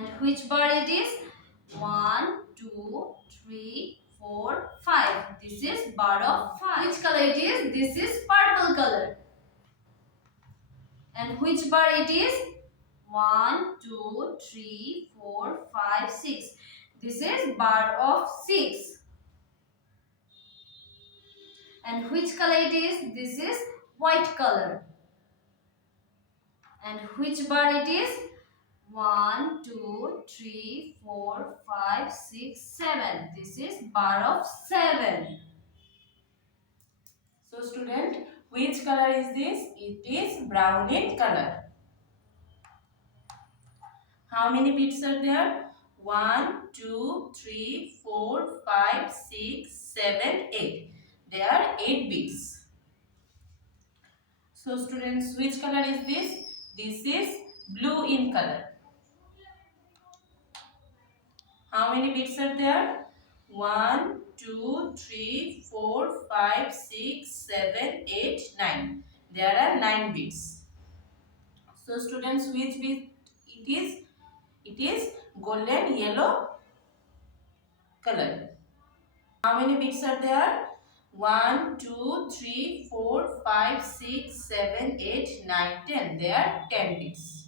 And which bar it is? 1, 2, 3, 4, 5. This is bar of 5. Which color it is? This is purple color. And which bar it is? 1, 2, 3, 4, 5, 6. This is bar of 6. And which color it is? This is white color. And which bar it is? 1, 2, 3, 4, 5, 6, 7. This is bar of 7. So student, which color is this? It is brown in color. How many bits are there? 1, 2, 3, 4, 5, 6, 7, 8. There are 8 bits. So students, which color is this? This is blue in color. How many bits are there? 1, 2, 3, 4, 5, 6, 7, 8, 9. There are 9 bits. So students, which bit it is? It is golden yellow color. How many bits are there? 1, 2, 3, 4, 5, 6, 7, 8, 9, 10. There are 10 bits.